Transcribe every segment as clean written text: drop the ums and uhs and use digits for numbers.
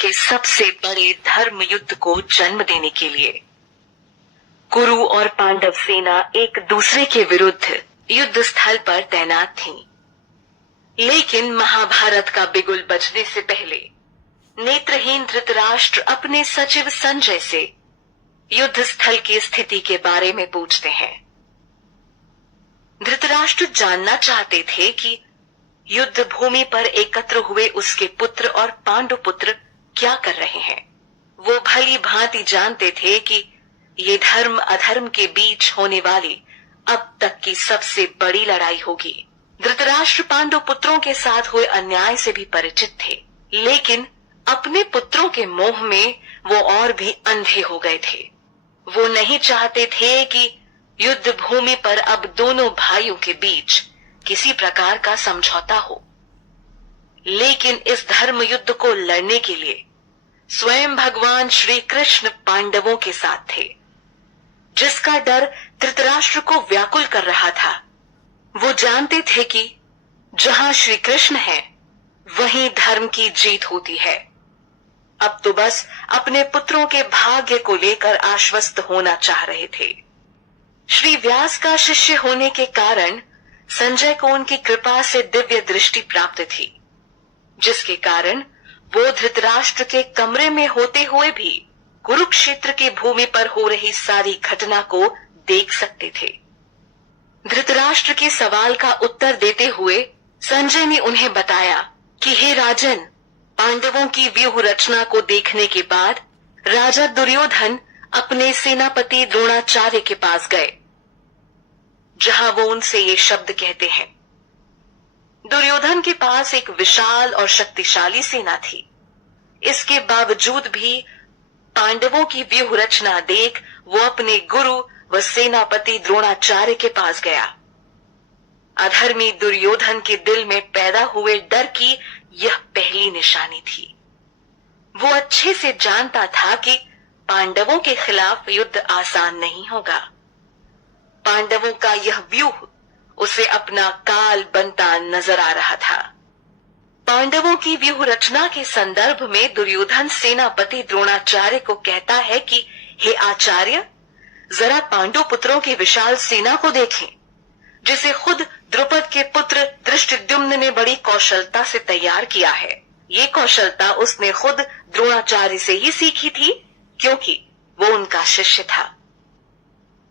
के सबसे बड़े धर्म युद्ध को जन्म देने के लिए कुरु और पांडव सेना एक दूसरे के विरुद्ध युद्ध स्थल पर तैनात थीं। लेकिन महाभारत का बिगुल बजने से पहले नेत्रहीन धृतराष्ट्र अपने सचिव संजय से युद्ध स्थल की स्थिति के बारे में पूछते हैं। धृतराष्ट्र जानना चाहते थे कि युद्ध भूमि पर एकत्र हुए उसके पुत्र और पांडु पुत्र क्या कर रहे हैं। वो भली भांति जानते थे कि ये धर्म अधर्म के बीच होने वाली अब तक की सबसे बड़ी लड़ाई होगी। धृतराष्ट्र पांडु पुत्रों के साथ हुए अन्याय से भी परिचित थे, लेकिन अपने पुत्रों के मोह में वो और भी अंधे हो गए थे। वो नहीं चाहते थे कि युद्ध भूमि पर अब दोनों भाइयों के बीच किसी प्रकार का समझौता हो। लेकिन इस धर्म युद्ध को लड़ने के लिए स्वयं भगवान श्री कृष्ण पांडवों के साथ थे, जिसका डर धृतराष्ट्र को व्याकुल कर रहा था। वो जानते थे कि जहां श्री कृष्ण है वहीं धर्म की जीत होती है। अब तो बस अपने पुत्रों के भाग्य को लेकर आश्वस्त होना चाह रहे थे। श्री व्यास का शिष्य होने के कारण संजय को उनकी कृपा से दिव्य दृष्टि प्राप्त थी, जिसके कारण वो धृतराष्ट्र के कमरे में होते हुए भी कुरुक्षेत्र की भूमि पर हो रही सारी घटना को देख सकते थे। धृतराष्ट्र के सवाल का उत्तर देते हुए संजय ने उन्हें बताया कि हे राजन, पांडवों की व्यूह रचना को देखने के बाद राजा दुर्योधन अपने सेनापति द्रोणाचार्य के पास गए, जहां वो उनसे ये शब्द कहते हैं। दुर्योधन के पास एक विशाल और शक्तिशाली सेना थी। इसके बावजूद भी पांडवों की व्यूह रचना देख वो अपने गुरु व सेनापति द्रोणाचार्य के पास गया। अधर्मी दुर्योधन के दिल में पैदा हुए डर की यह पहली निशानी थी। वो अच्छे से जानता था कि पांडवों के खिलाफ युद्ध आसान नहीं होगा। पांडवों का यह व्यूह उसे अपना काल बनता नजर आ रहा था। पांडवों की व्यूह रचना के संदर्भ में दुर्योधन सेनापति द्रोणाचार्य को कहता है कि हे आचार्य, जरा पांडु पुत्रों की विशाल सेना को देखें, जिसे खुद द्रुपद के पुत्र धृष्टद्युम्न ने बड़ी कौशलता से तैयार किया है। ये कौशलता उसने खुद द्रोणाचार्य से ही सीखी थी, क्योंकि वो उनका शिष्य था।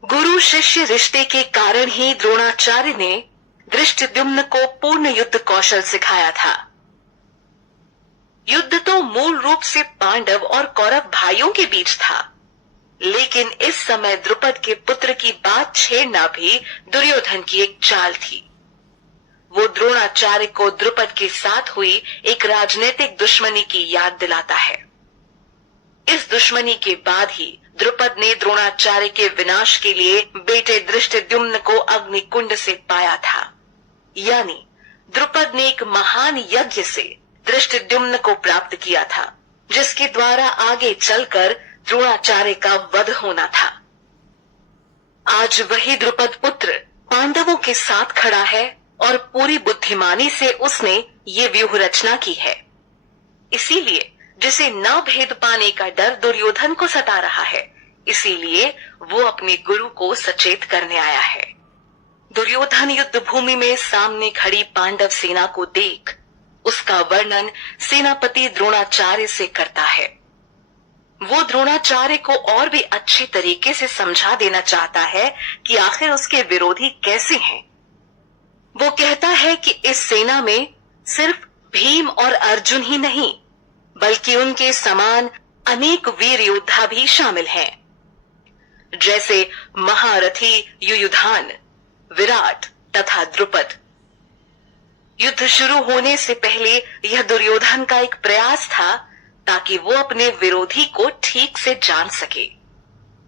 गुरु शिष्य रिश्ते के कारण ही द्रोणाचार्य ने धृष्टद्युम्न को पूर्ण युद्ध कौशल सिखाया था। युद्ध तो मूल रूप से पांडव और कौरव भाइयों के बीच था, लेकिन इस समय द्रुपद के पुत्र की बात छेड़ना भी दुर्योधन की एक चाल थी। वो द्रोणाचार्य को द्रुपद के साथ हुई एक राजनीतिक दुश्मनी की याद दिलाता है। इस दुश्मनी के बाद ही द्रुपद ने द्रोणाचार्य के विनाश के लिए बेटे धृष्टद्युम्न को अग्निकुंड से पाया था। यानी द्रुपद ने एक महान यज्ञ से धृष्टद्युम्न को प्राप्त किया था, जिसके द्वारा आगे चलकर द्रोणाचार्य का वध होना था। आज वही द्रुपद पुत्र पांडवों के साथ खड़ा है और पूरी बुद्धिमानी से उसने ये व्यूह रचना की है। इसीलिए जिसे न भेद पाने का डर दुर्योधन को सता रहा है, इसीलिए वो अपने गुरु को सचेत करने आया है। दुर्योधन युद्ध भूमि में सामने खड़ी पांडव सेना को देख उसका वर्णन सेनापति द्रोणाचार्य से करता है। वो द्रोणाचार्य को और भी अच्छी तरीके से समझा देना चाहता है कि आखिर उसके विरोधी कैसे हैं। वो कहता है कि इस सेना में सिर्फ भीम और अर्जुन ही नहीं, बल्कि उनके समान अनेक वीर योद्धा भी शामिल हैं, जैसे महारथी युयुधान, विराट तथा द्रुपद। युद्ध शुरू होने से पहले यह दुर्योधन का एक प्रयास था ताकि वो अपने विरोधी को ठीक से जान सके।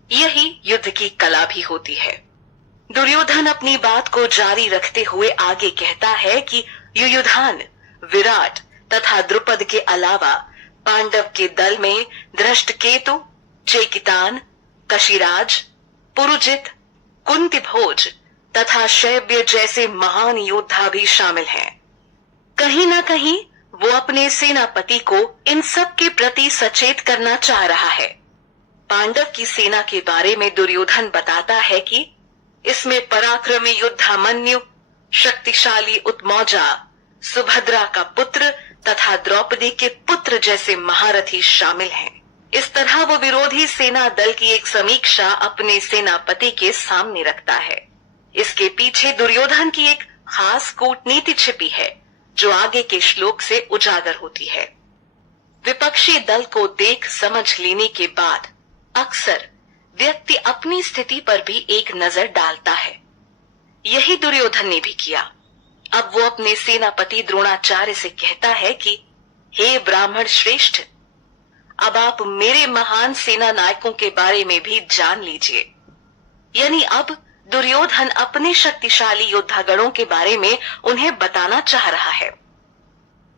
यही युद्ध की कला भी होती है। दुर्योधन अपनी बात को जारी रखते हुए आगे कहता है कि युयुधान, विराट तथा द्रुपद के अलावा पांडव के दल में धृष्टकेतु, चेकितान, कशिराज, पुरुजित, कुंतीभोज तथा शैब्य जैसे महान योद्धा भी शामिल हैं। कहीं न कहीं वो अपने सेनापति को इन सब के प्रति सचेत करना चाह रहा है। पांडव की सेना के बारे में दुर्योधन बताता है कि इसमें पराक्रमी योद्धामन्यु, शक्तिशाली उत्मौजा, सुभद्रा का पुत्र तथा द्रौपदी के पुत्र जैसे महारथी शामिल हैं। इस तरह वो विरोधी सेना दल की एक समीक्षा अपने सेनापति के सामने रखता है। इसके पीछे दुर्योधन की एक खास कूटनीति छिपी है जो आगे के श्लोक से उजागर होती है। विपक्षी दल को देख समझ लेने के बाद अक्सर व्यक्ति अपनी स्थिति पर भी एक नजर डालता है। यही दुर्योधन ने भी किया। अब वो अपने सेनापति द्रोणाचार्य से कहता है कि हे ब्राह्मण श्रेष्ठ, अब आप मेरे महान सेना नायकों के बारे में भी जान लीजिए। यानी अब दुर्योधन अपने शक्तिशाली योद्धागणों के बारे में उन्हें बताना चाह रहा है।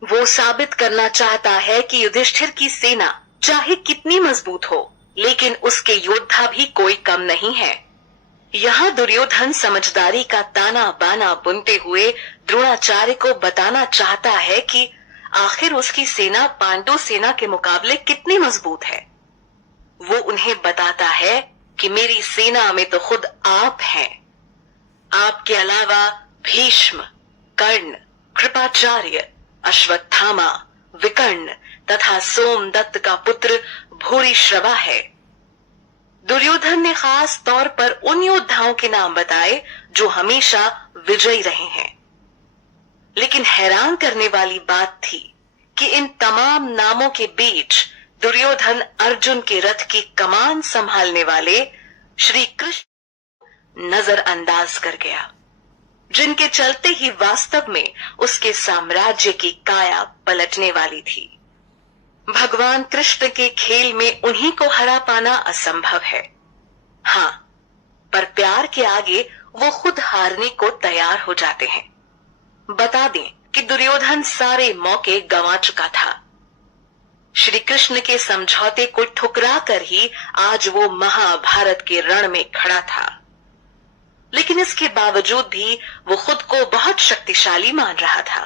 वो साबित करना चाहता है कि युधिष्ठिर की सेना चाहे कितनी मजबूत हो, लेकिन उसके योद्धा भी कोई कम नहीं है। यहाँ दुर्योधन समझदारी का ताना बाना बुनते हुए द्रोणाचार्य को बताना चाहता है कि आखिर उसकी सेना पांडु सेना के मुकाबले कितनी मजबूत है। वो उन्हें बताता है कि मेरी सेना में तो खुद आप हैं। आपके अलावा भीष्म, कर्ण, कृपाचार्य, अश्वत्थामा, विकर्ण तथा सोमदत्त का पुत्र भूरिश्रवा है। दुर्योधन ने खास तौर पर उन योद्धाओं के नाम बताए जो हमेशा विजयी रहे हैं। लेकिन हैरान करने वाली बात थी कि इन तमाम नामों के बीच दुर्योधन अर्जुन के रथ की कमान संभालने वाले श्री कृष्ण नजरअंदाज कर गया, जिनके चलते ही वास्तव में उसके साम्राज्य की काया पलटने वाली थी। भगवान कृष्ण के खेल में उन्हीं को हरा पाना असंभव है। हाँ, पर प्यार के आगे वो खुद हारने को तैयार हो जाते हैं। बता दें कि दुर्योधन सारे मौके गंवा चुका था। श्री कृष्ण के समझौते को ठुकरा कर ही आज वो महाभारत के रण में खड़ा था। लेकिन इसके बावजूद भी वो खुद को बहुत शक्तिशाली मान रहा था।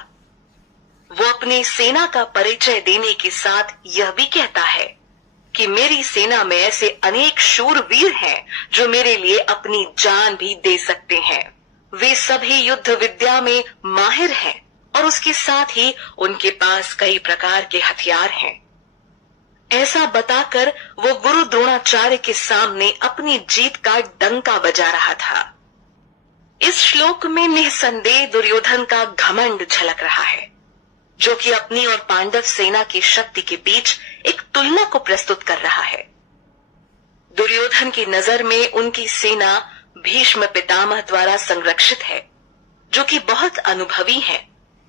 वो अपनी सेना का परिचय देने के साथ यह भी कहता है कि मेरी सेना में ऐसे अनेक शूरवीर हैं जो मेरे लिए अपनी जान भी दे सकते हैं। वे सभी युद्ध विद्या में माहिर हैं और उसके साथ ही उनके पास कई प्रकार के हथियार हैं। ऐसा बताकर वो गुरु द्रोणाचार्य के सामने अपनी जीत का डंका बजा रहा था। इस श्लोक में निसंदेह दुर्योधन का घमंड झलक रहा है, जो कि अपनी और पांडव सेना की शक्ति के बीच एक तुलना को प्रस्तुत कर रहा है। दुर्योधन की नजर में उनकी सेना भीष्म पितामह द्वारा संरक्षित है, जो कि बहुत अनुभवी है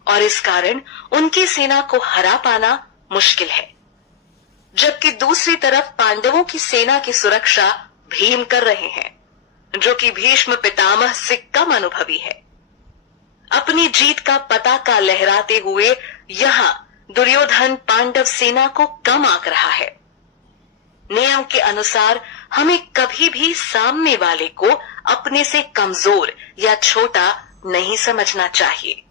और इस कारण उनकी सेना को हरा पाना मुश्किल है। जबकि दूसरी तरफ पांडवों की सेना की सुरक्षा भीम कर रहे हैं, जो कि भीष्म पितामह से कम अनुभवी है। अपनी जीत का पताका लहराते हुए यहाँ दुर्योधन पांडव सेना को कम आंक रहा है। नियम के अनुसार हमें कभी भी सामने वाले को अपने से कमजोर या छोटा नहीं समझना चाहिए।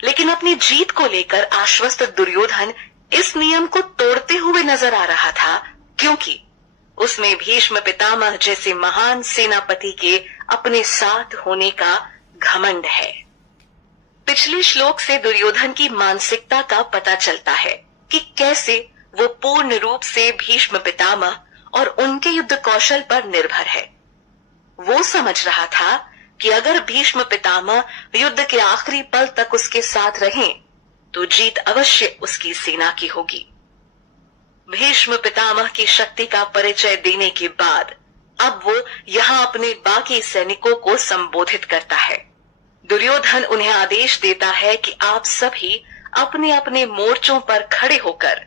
लेकिन अपनी जीत को लेकर आश्वस्त दुर्योधन इस नियम को तोड़ते हुए नजर आ रहा था, क्योंकि उसमें भीष्म पितामह जैसे महान सेनापति के अपने साथ होने का घमंड है। पिछले श्लोक से दुर्योधन की मानसिकता का पता चलता है कि कैसे वो पूर्ण रूप से भीष्म पितामह और उनके युद्ध कौशल पर निर्भर है। वो समझ रहा था कि अगर भीष्म पितामह युद्ध के आखिरी पल तक उसके साथ रहें, तो जीत अवश्य उसकी सेना की होगी। भीष्म पितामह की शक्ति का परिचय देने के बाद अब वो यहाँ अपने बाकी सैनिकों को संबोधित करता है। दुर्योधन उन्हें आदेश देता है कि आप सभी अपने अपने मोर्चों पर खड़े होकर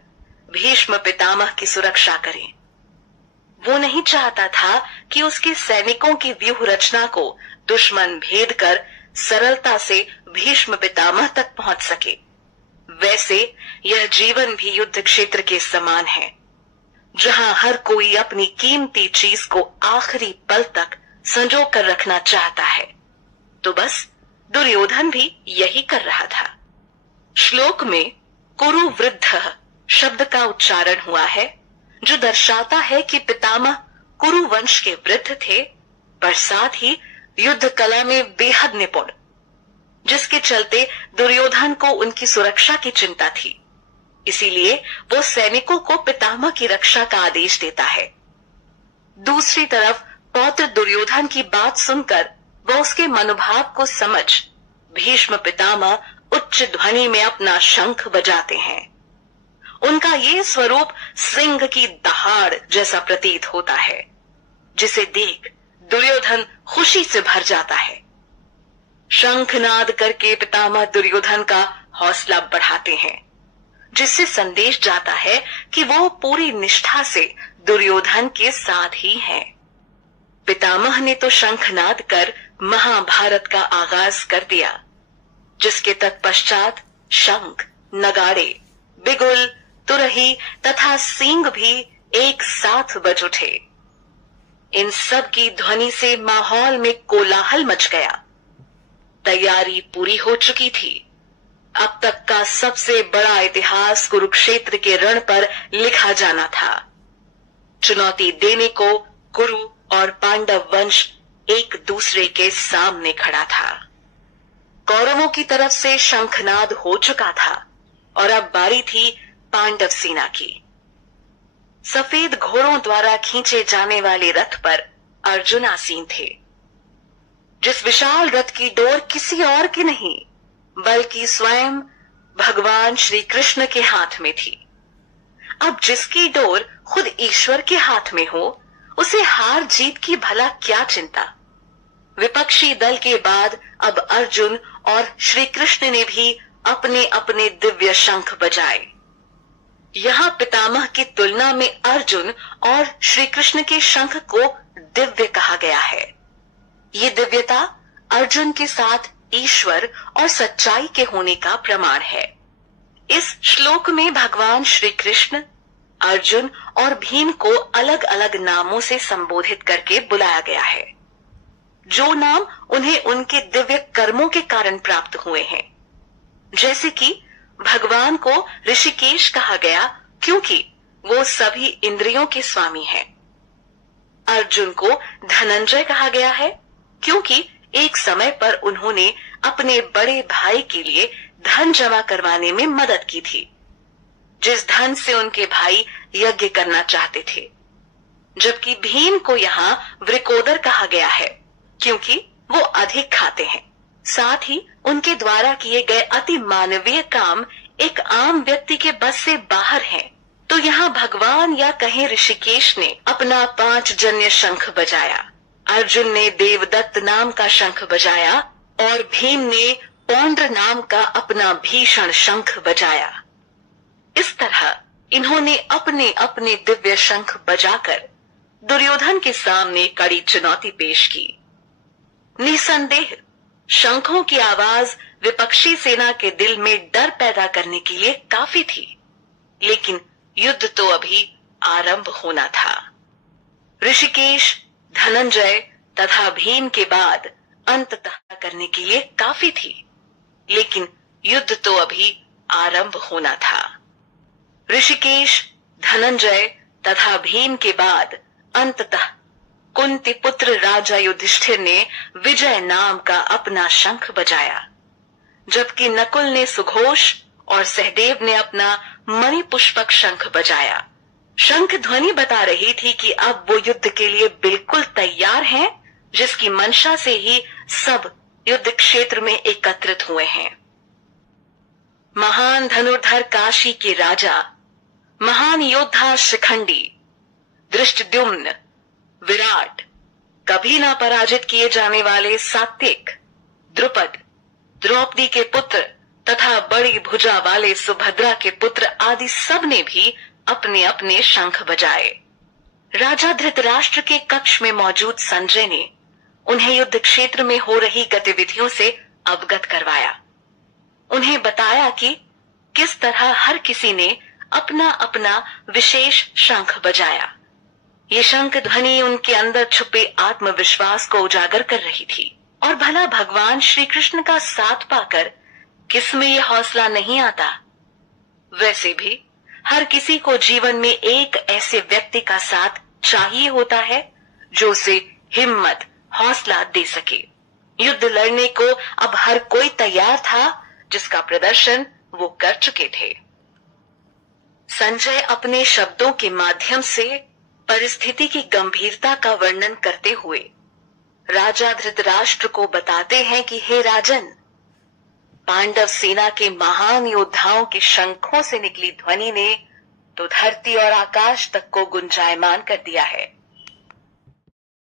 भीष्म पितामह की सुरक्षा करें। वो नहीं चाहता था कि उसके सैनिकों की व्यूह रचना को दुश्मन भेद कर सरलता से भीष्म पितामह तक पहुंच सके। वैसे यह जीवन भी युद्ध क्षेत्र के समान है, जहां हर कोई अपनी कीमती चीज को आखिरी पल तक संजो कर रखना चाहता है। तो बस दुर्योधन भी यही कर रहा था। श्लोक में कुरु वृद्ध शब्द का उच्चारण हुआ है, जो दर्शाता है कि पितामह कुरु वंश के वृद्ध थे, पर साथ ही युद्ध कला में बेहद निपुण, जिसके चलते दुर्योधन को उनकी सुरक्षा की चिंता थी। इसीलिए वो सैनिकों को पितामह की रक्षा का आदेश देता है। दूसरी तरफ पौत्र दुर्योधन की बात सुनकर व उसके मनोभाव को समझ भीष्म पितामह उच्च ध्वनि में अपना शंख बजाते हैं। उनका ये स्वरूप सिंह की दहाड़ जैसा प्रतीत होता है, जिसे देख दुर्योधन खुशी से भर जाता है। शंखनाद करके पितामह दुर्योधन का हौसला बढ़ाते हैं, जिससे संदेश जाता है कि वो पूरी निष्ठा से दुर्योधन के साथ ही हैं। पितामह ने तो शंखनाद कर महाभारत का आगाज कर दिया, जिसके तत्पश्चात शंख, नगाड़े, बिगुल, तुरही तथा सींग भी एक साथ बज उठे। इन सब की ध्वनि से माहौल में कोलाहल मच गया। तैयारी पूरी हो चुकी थी। अब तक का सबसे बड़ा इतिहास कुरुक्षेत्र के रण पर लिखा जाना था। चुनौती देने को कुरु और पांडव वंश एक दूसरे के सामने खड़ा था। कौरवों की तरफ से शंखनाद हो चुका था और अब बारी थी पांडव सेना की। सफेद घोड़ों द्वारा खींचे जाने वाले रथ पर अर्जुन आसीन थे। जिस विशाल रथ की डोर किसी और की नहीं बल्कि स्वयं भगवान श्री कृष्ण के हाथ में थी। अब जिसकी डोर खुद ईश्वर के हाथ में हो, उसे हार जीत की भला क्या चिंता। विपक्षी दल के बाद अब अर्जुन और श्री कृष्ण ने भी अपने अपने दिव्य शंख बजाए। यहाँ पितामह की तुलना में अर्जुन और श्री कृष्ण के शंख को दिव्य कहा गया है। ये दिव्यता अर्जुन के साथ ईश्वर और सच्चाई के होने का प्रमाण है। इस श्लोक में भगवान श्री कृष्ण अर्जुन और भीम को अलग अलग नामों से संबोधित करके बुलाया गया है, जो नाम उन्हें उनके दिव्य कर्मों के कारण प्राप्त हुए हैं। जैसे कि भगवान को ऋषिकेश कहा गया क्योंकि वो सभी इंद्रियों के स्वामी हैं। अर्जुन को धनंजय कहा गया है क्योंकि एक समय पर उन्होंने अपने बड़े भाई के लिए धन जमा करवाने में मदद की थी, जिस धन से उनके भाई यज्ञ करना चाहते थे। जबकि भीम को यहाँ वृकोदर कहा गया है क्योंकि वो अधिक खाते हैं। साथ ही उनके द्वारा किए गए अति मानवीय काम एक आम व्यक्ति के बस से बाहर हैं। तो यहाँ भगवान या कहें ऋषिकेश ने अपना 5 जन्य शंख बजाया, अर्जुन ने देवदत्त नाम का शंख बजाया और भीम ने पौंड्र नाम का अपना भीषण शंख बजाया। इस तरह इन्होंने अपने अपने दिव्य शंख बजाकर दुर्योधन के सामने कड़ी चुनौती पेश की। निसंदेह शंखों की आवाज विपक्षी सेना के दिल में डर पैदा करने के लिए काफी थी, लेकिन युद्ध तो अभी आरंभ होना था। ऋषिकेश, धनंजय तथा भीम के बाद अंततः करने के लिए काफी थी, लेकिन युद्ध तो अभी आरंभ होना था। ऋषिकेश, धनंजय तथा भीम के बाद अंततः कुंती पुत्र राजा युधिष्ठिर ने विजय नाम का अपना शंख बजाया, जबकि नकुल ने सुघोष और सहदेव ने अपना मणिपुष्पक शंख बजाया। शंख ध्वनि बता रही थी कि अब वो युद्ध के लिए बिल्कुल तैयार हैं, जिसकी मंशा से ही सब युद्ध क्षेत्र में एकत्रित हुए हैं। महान धनुर्धर काशी के राजा, महान योद्धा शिखंडी, दृष्टद्युम्न, विराट, कभी ना पराजित किए जाने वाले सात्विक, द्रुपद, द्रौपदी के पुत्र तथा बड़ी भुजा वाले सुभद्रा के पुत्र आदि सब ने भी अपने अपने शंख बजाए। राजा धृतराष्ट्र के कक्ष में मौजूद संजय ने उन्हें युद्ध क्षेत्र में हो रही गतिविधियों से अवगत करवाया। उन्हें बताया कि किस तरह हर किसी ने अपना अपना विशेष शंख बजाया। ये शंख ध्वनि उनके अंदर छुपे आत्मविश्वास को उजागर कर रही थी। और भला भगवान श्री कृष्ण का साथ पाकर किस में ये हौसला नहीं आता। वैसे भी हर किसी को जीवन में एक ऐसे व्यक्ति का साथ चाहिए होता है जो उसे हिम्मत, हौसला दे सके। युद्ध लड़ने को अब हर कोई तैयार था, जिसका प्रदर्शन वो कर चुके थे। संजय अपने शब्दों के माध्यम से परिस्थिति की गंभीरता का वर्णन करते हुए राजा धृतराष्ट्र को बताते हैं कि हे राजन, पांडव सेना के महान योद्धाओं के शंखों से निकली ध्वनि ने तो धरती और आकाश तक को गुंजायमान कर दिया है।